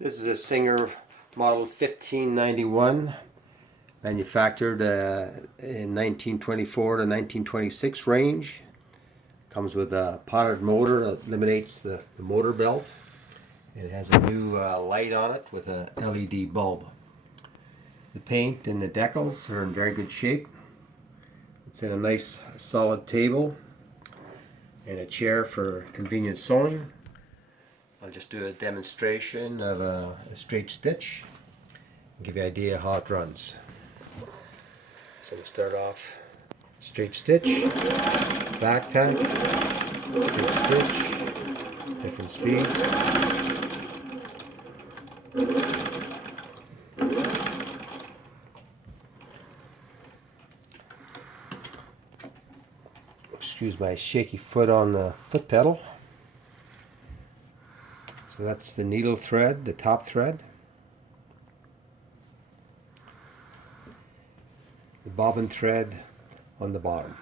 This is a Singer model 1591, manufactured in 1924 to 1926 range. Comes with a potted motor that eliminates the motor belt. It has a new light on it with a LED bulb. The paint and the decals are in very good shape. It's in a nice solid table and a chair for convenient sewing. I'll just do a demonstration of a straight stitch and give you an idea how it runs. So we'll start off straight stitch, back tack, straight stitch, different speeds. Excuse my shaky foot on the foot pedal. So that's the needle thread, the top thread. The bobbin thread on the bottom.